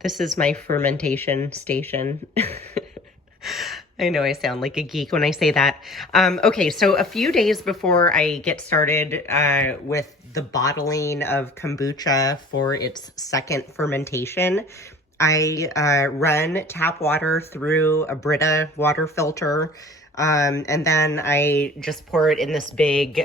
This is my fermentation station. I know I sound like a geek when I say that. Okay, so a few days before I get started with the bottling of kombucha for its second fermentation, I run tap water through a Brita water filter, and then I just pour it in this big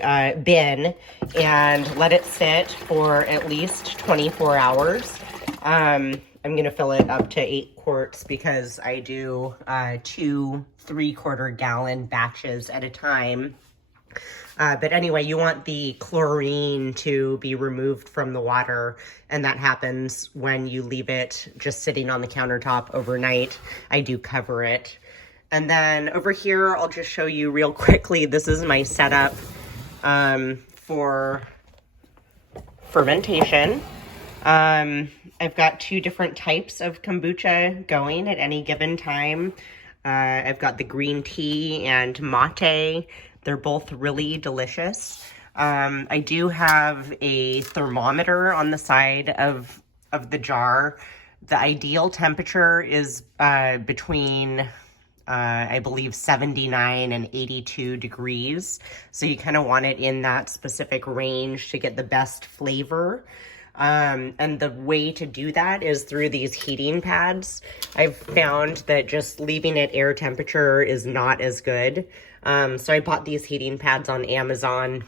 bin and let it sit for at least 24 hours. I'm going to fill it up to 8 quarts because I do 2 3/4 gallon batches at a time. But anyway, you want the chlorine to be removed from the water, and that happens when you leave it just sitting on the countertop overnight. I do cover it. And then over here, I'll just show you real quickly. This is my setup for fermentation. I've got 2 different types of kombucha going at any given time. I've got the green tea and mate. They're both really delicious. I do have a thermometer on the side of the jar. The ideal temperature is between I believe 79 and 82 degrees. So you kind of want it in that specific range to get the best flavor. And the way to do that is through these heating pads. I've found that just leaving it air temperature is not as good. So I bought these heating pads on Amazon.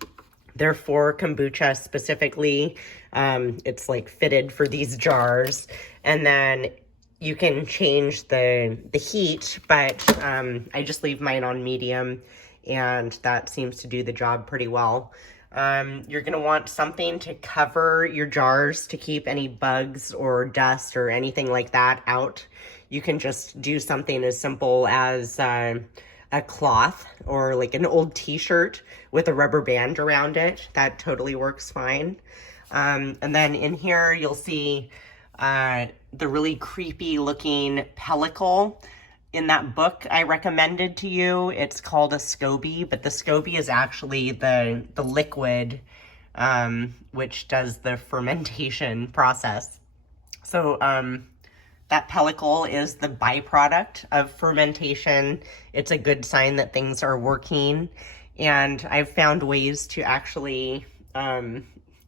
They're for kombucha specifically. It's like fitted for these jars. And then you can change the heat, but I just leave mine on medium, and that seems to do the job pretty well. You're going to want something to cover your jars to keep any bugs or dust or anything like that out. You can just do something as simple as a cloth or like an old t-shirt with a rubber band around it. That totally works fine. And then in here, you'll see the really creepy looking pellicle. In that book I recommended to you, it's called a SCOBY, but the SCOBY is actually the liquid which does the fermentation process. So that pellicle is the byproduct of fermentation. It's a good sign that things are working, and I've found ways to actually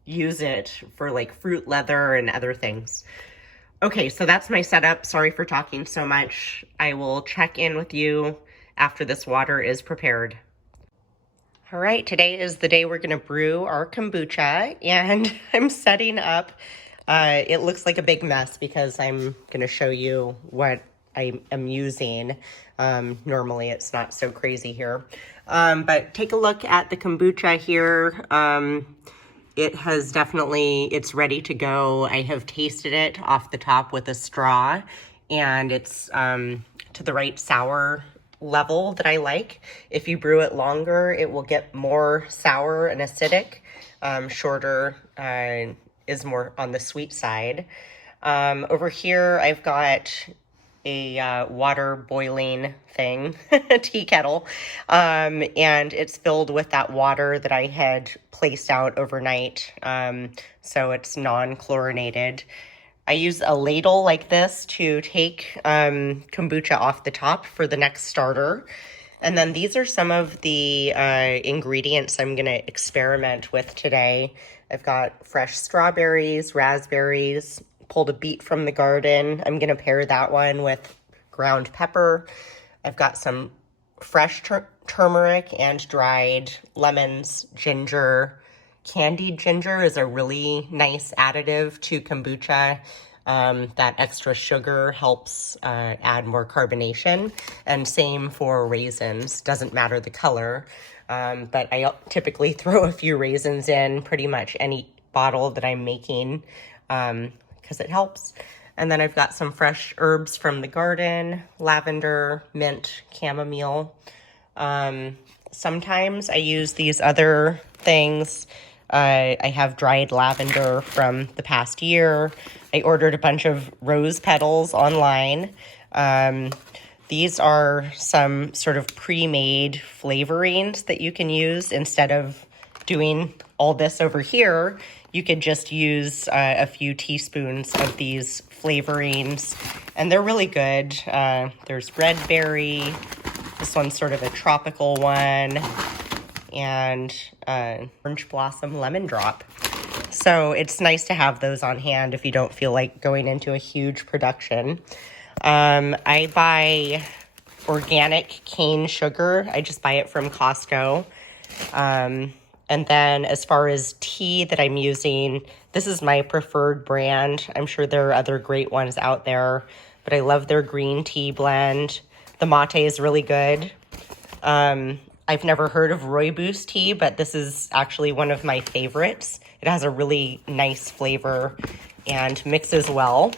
use it for like fruit leather and other things. Okay, so that's my setup. Sorry for talking so much. I will check in with you after this water is prepared. All right, today is the day we're gonna brew our kombucha, and I'm setting up. It looks like a big mess because I'm gonna show you what I am using. Normally it's not so crazy here. But take a look at the kombucha here. It has definitely, it's ready to go. I have tasted it off the top with a straw, and it's to the right sour level that I like. If you brew it longer, it will get more sour and acidic. Shorter is more on the sweet side. Over here, I've got a water boiling thing, a tea kettle, and it's filled with that water that I had placed out overnight, so it's non-chlorinated. I use a ladle like this to take kombucha off the top for the next starter. And then these are some of the ingredients I'm going to experiment with today. I've got fresh strawberries, raspberries, pulled a beet from the garden. I'm going to pair that one with ground pepper. I've got some fresh turmeric and dried lemons, ginger. Candied ginger is a really nice additive to kombucha. That extra sugar helps add more carbonation, and same for raisins. Doesn't matter the color, but I typically throw a few raisins in pretty much any bottle that I'm making because it helps. And then I've got some fresh herbs from the garden, lavender, mint, chamomile. Sometimes I use these other things. I have dried lavender from the past year. I ordered a bunch of rose petals online. These are some sort of pre-made flavorings that you can use instead of doing all this over here. you could just use a few teaspoons of these flavorings, and they're really good. There's red berry. This one's sort of a tropical one, and orange blossom lemon drop. So it's nice to have those on hand if you don't feel like going into a huge production. I buy organic cane sugar. I just buy it from Costco. And then as far as tea that I'm using, this is my preferred brand. I'm sure there are other great ones out there, but I love their green tea blend. The mate is really good. I've never heard of Roiboos tea, but this is actually one of my favorites. It has a really nice flavor and mixes well.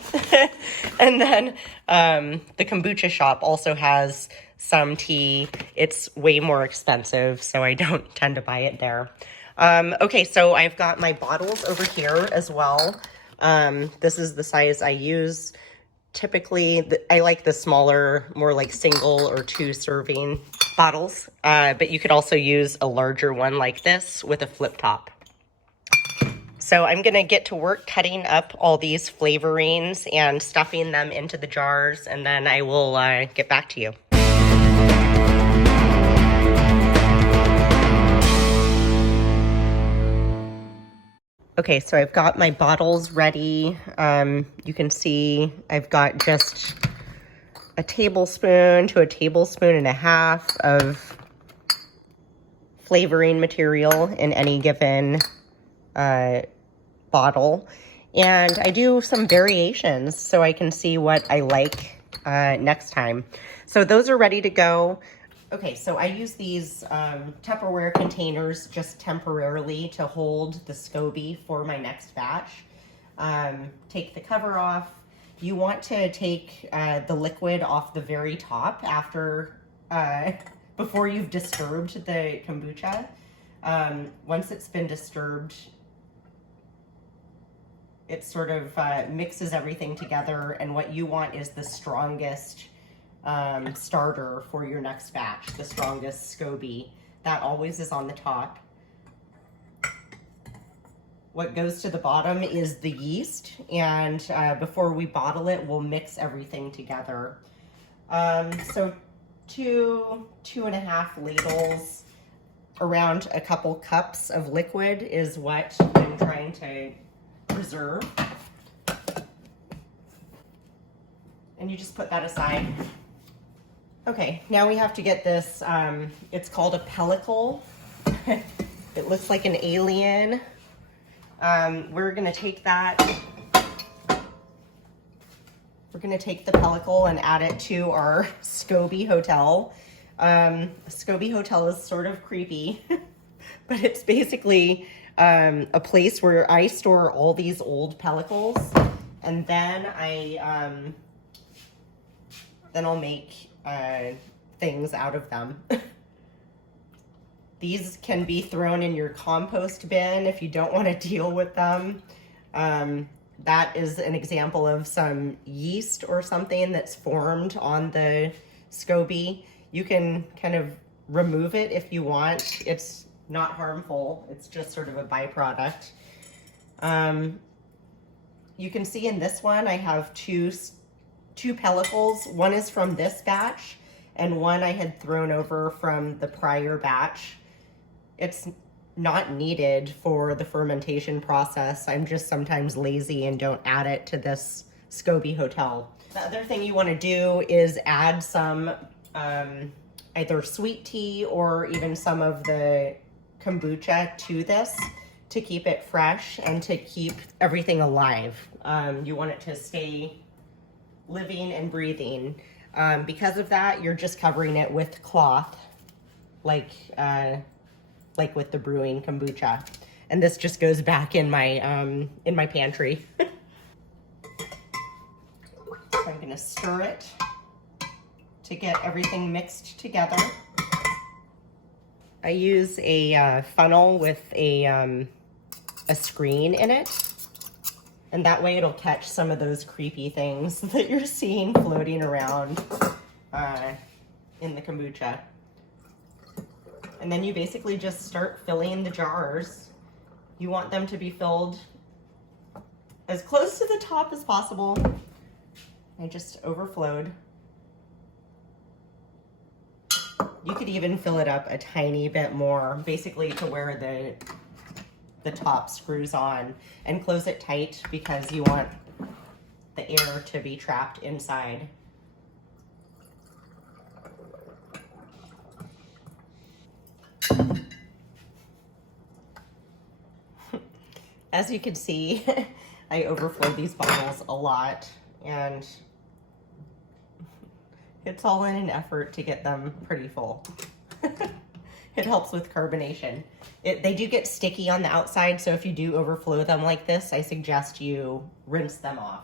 And then the kombucha shop also has some tea. It's way more expensive, so I don't tend to buy it there. Okay, so I've got my bottles over here as well. This is the size I use. Typically, I like the smaller, more like single or 2 serving bottles, but you could also use a larger one like this with a flip top. So I'm gonna get to work cutting up all these flavorings and stuffing them into the jars, and then I will get back to you. Okay, so I've got my bottles ready. You can see I've got just a tablespoon to a tablespoon and a half of flavoring material in any given bottle. And I do some variations so I can see what I like next time. So those are ready to go. Okay, so I use these Tupperware containers just temporarily to hold the SCOBY for my next batch. Take the cover off. You want to take the liquid off the very top after, before you've disturbed the kombucha. Once it's been disturbed, it sort of mixes everything together, and what you want is the strongest starter for your next batch, the strongest SCOBY. That always is on the top. What goes to the bottom is the yeast, and before we bottle it, we'll mix everything together. So 2.5 ladles, around a couple cups of liquid is what I'm trying to preserve. And you just put that aside. Okay, now we have to get this, it's called a pellicle. It looks like an alien. We're gonna take that, we're gonna take the pellicle and add it to our SCOBY hotel. SCOBY hotel is sort of creepy, but it's basically a place where I store all these old pellicles, and then I'll make things out of them. These can be thrown in your compost bin if you don't want to deal with them. That is an example of some yeast or something that's formed on the SCOBY. You can kind of remove it if you want. It's not harmful. It's just sort of a byproduct. You can see in this one I have two pellicles. One is from this batch, and one I had thrown over from the prior batch. It's not needed for the fermentation process. I'm just sometimes lazy and don't add it to this SCOBY hotel. The other thing you want to do is add some either sweet tea or even some of the kombucha to this to keep it fresh and to keep everything alive. You want it to stay living and breathing. Because of that, you're just covering it with cloth, like with the brewing kombucha. And this just goes back in my pantry. So I'm gonna stir it to get everything mixed together. I use a funnel with a screen in it, and that way it'll catch some of those creepy things that you're seeing floating around in the kombucha. And then you basically just start filling the jars. You want them to be filled as close to the top as possible. I just overflowed. You could even fill it up a tiny bit more, basically to where the top screws on, and close it tight because you want the air to be trapped inside. As you can see, I overflowed these bottles a lot, and it's all in an effort to get them pretty full. It helps with carbonation. They do get sticky on the outside, so if you do overflow them like this, I suggest you rinse them off.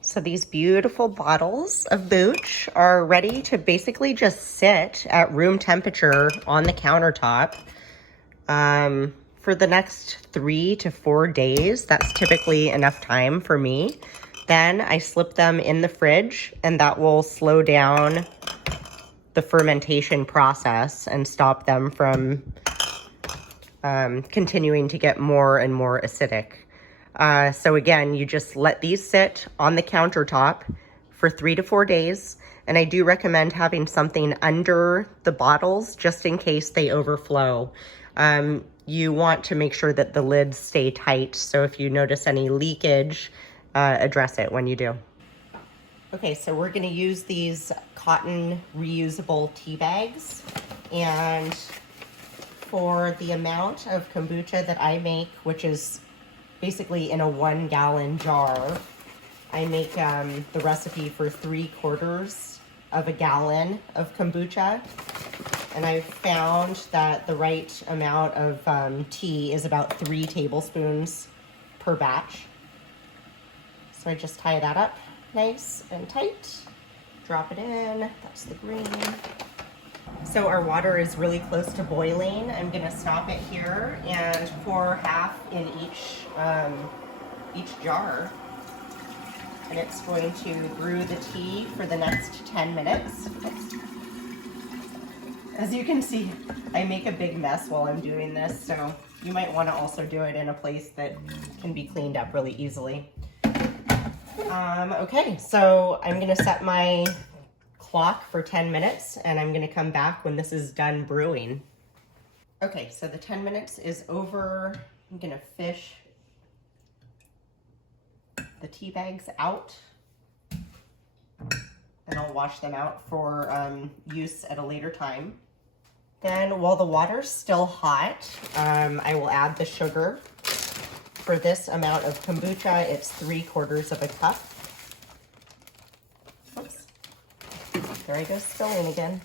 So these beautiful bottles of Booch are ready to basically just sit at room temperature on the countertop for the next 3 to 4 days. That's typically enough time for me. Then I slip them in the fridge, and that will slow down the fermentation process and stop them from continuing to get more and more acidic. So again, you just let these sit on the countertop for 3 to 4 days. And I do recommend having something under the bottles just in case they overflow. You want to make sure that the lids stay tight. So if you notice any leakage, address it when you do. Okay, so we're gonna use these cotton reusable tea bags. And for the amount of kombucha that I make, which is basically in a 1 gallon jar, I make the recipe for 3/4 of a gallon of kombucha. And I've found that the right amount of tea is about 3 tablespoons per batch. So I just tie that up nice and tight, drop it in, that's the green. So our water is really close to boiling. I'm gonna stop it here and pour half in each jar. And it's going to brew the tea for the next 10 minutes. As you can see, I make a big mess while I'm doing this, so you might want to also do it in a place that can be cleaned up really easily. Okay, so I'm gonna set my clock for 10 minutes and I'm gonna come back when this is done brewing. Okay, so the 10 minutes is over. I'm gonna fish the tea bags out and I'll wash them out for use at a later time. Then while the water's still hot, I will add the sugar. For this amount of kombucha, it's 3/4 of a cup. Oops, there I go spilling again.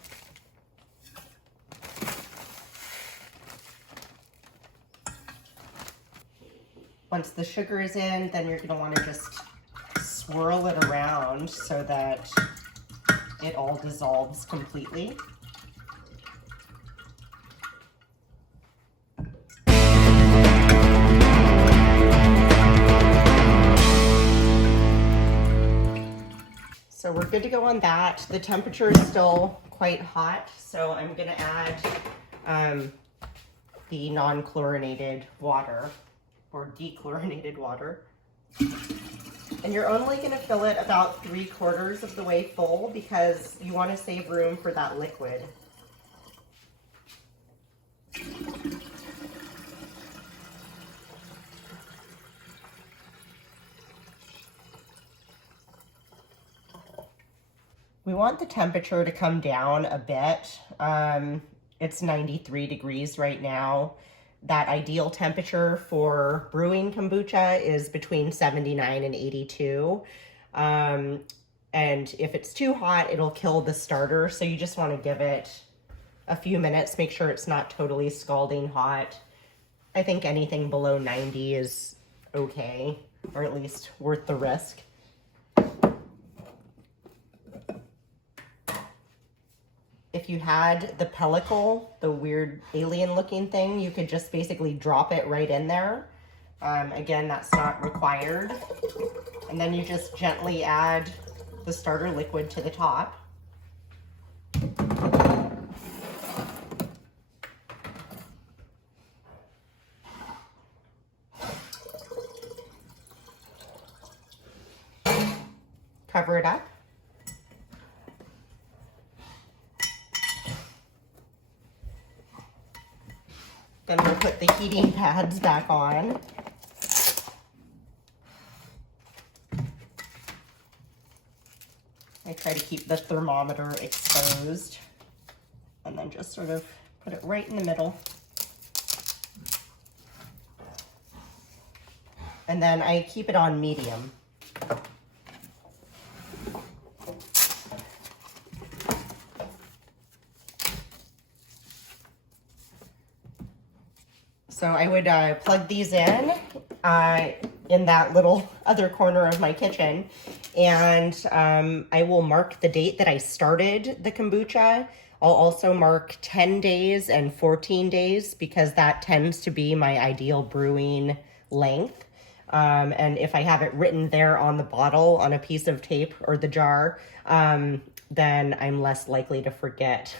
Once the sugar is in, then you're gonna wanna just swirl it around so that it all dissolves completely. So we're good to go on that. The temperature is still quite hot, so I'm gonna add the non-chlorinated water or dechlorinated water. And you're only gonna fill it about 3/4 of the way full because you wanna save room for that liquid. We want the temperature to come down a bit. It's 93 degrees right now. That ideal temperature for brewing kombucha is between 79 and 82. And if it's too hot, it'll kill the starter. So you just want to give it a few minutes, make sure it's not totally scalding hot. I think anything below 90 is okay, or at least worth the risk. If you had the pellicle, the weird alien looking thing, you could just basically drop it right in there. Again, that's not required. And then you just gently add the starter liquid to the top. cover it up. Then we'll put the heating pads back on. I try to keep the thermometer exposed and then just sort of put it right in the middle. And then I keep it on medium. So I would plug these in that little other corner of my kitchen, and I will mark the date that I started the kombucha. I'll also mark 10 days and 14 days because that tends to be my ideal brewing length. And if I have it written there on the bottle on a piece of tape or the jar, then I'm less likely to forget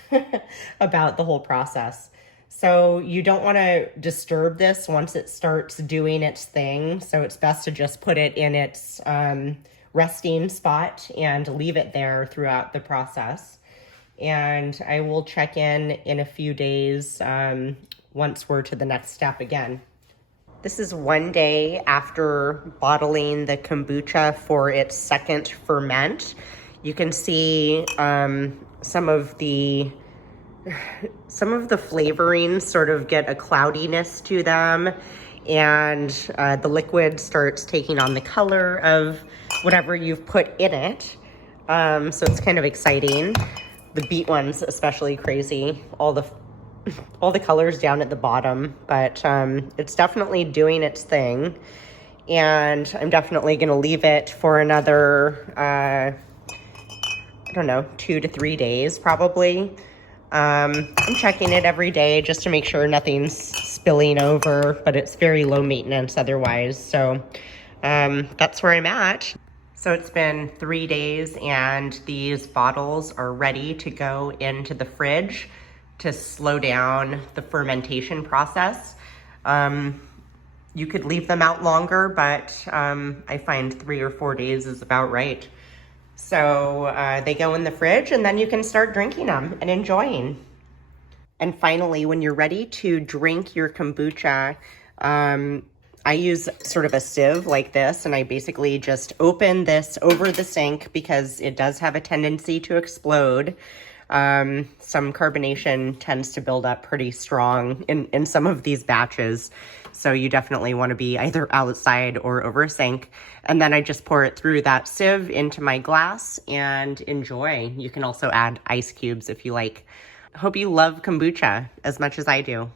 about the whole process. So you don't want to disturb this once it starts doing its thing. So it's best to just put it in its resting spot and leave it there throughout the process. And I will check in a few days once we're to the next step again. This is one day after bottling the kombucha for its second ferment. You can see some of the flavorings sort of get a cloudiness to them, and the liquid starts taking on the color of whatever you've put in it. So it's kind of exciting. The beet one's especially crazy. All the colors down at the bottom, but it's definitely doing its thing. And I'm definitely going to leave it for another, I don't know, 2 to 3 days probably. I'm checking it every day just to make sure nothing's spilling over, but it's very low maintenance otherwise. So that's where I'm at. So it's been 3 days and these bottles are ready to go into the fridge to slow down the fermentation process. You could leave them out longer, but I find 3 or 4 days is about right. So they go in the fridge and then you can start drinking them and enjoying. And finally, when you're ready to drink your kombucha, I use sort of a sieve like this, and I basically just open this over the sink because it does have a tendency to explode. Some carbonation tends to build up pretty strong in some of these batches. So you definitely want to be either outside or over a sink. And then I just pour it through that sieve into my glass and enjoy. You can also add ice cubes if you like. I hope you love kombucha as much as I do.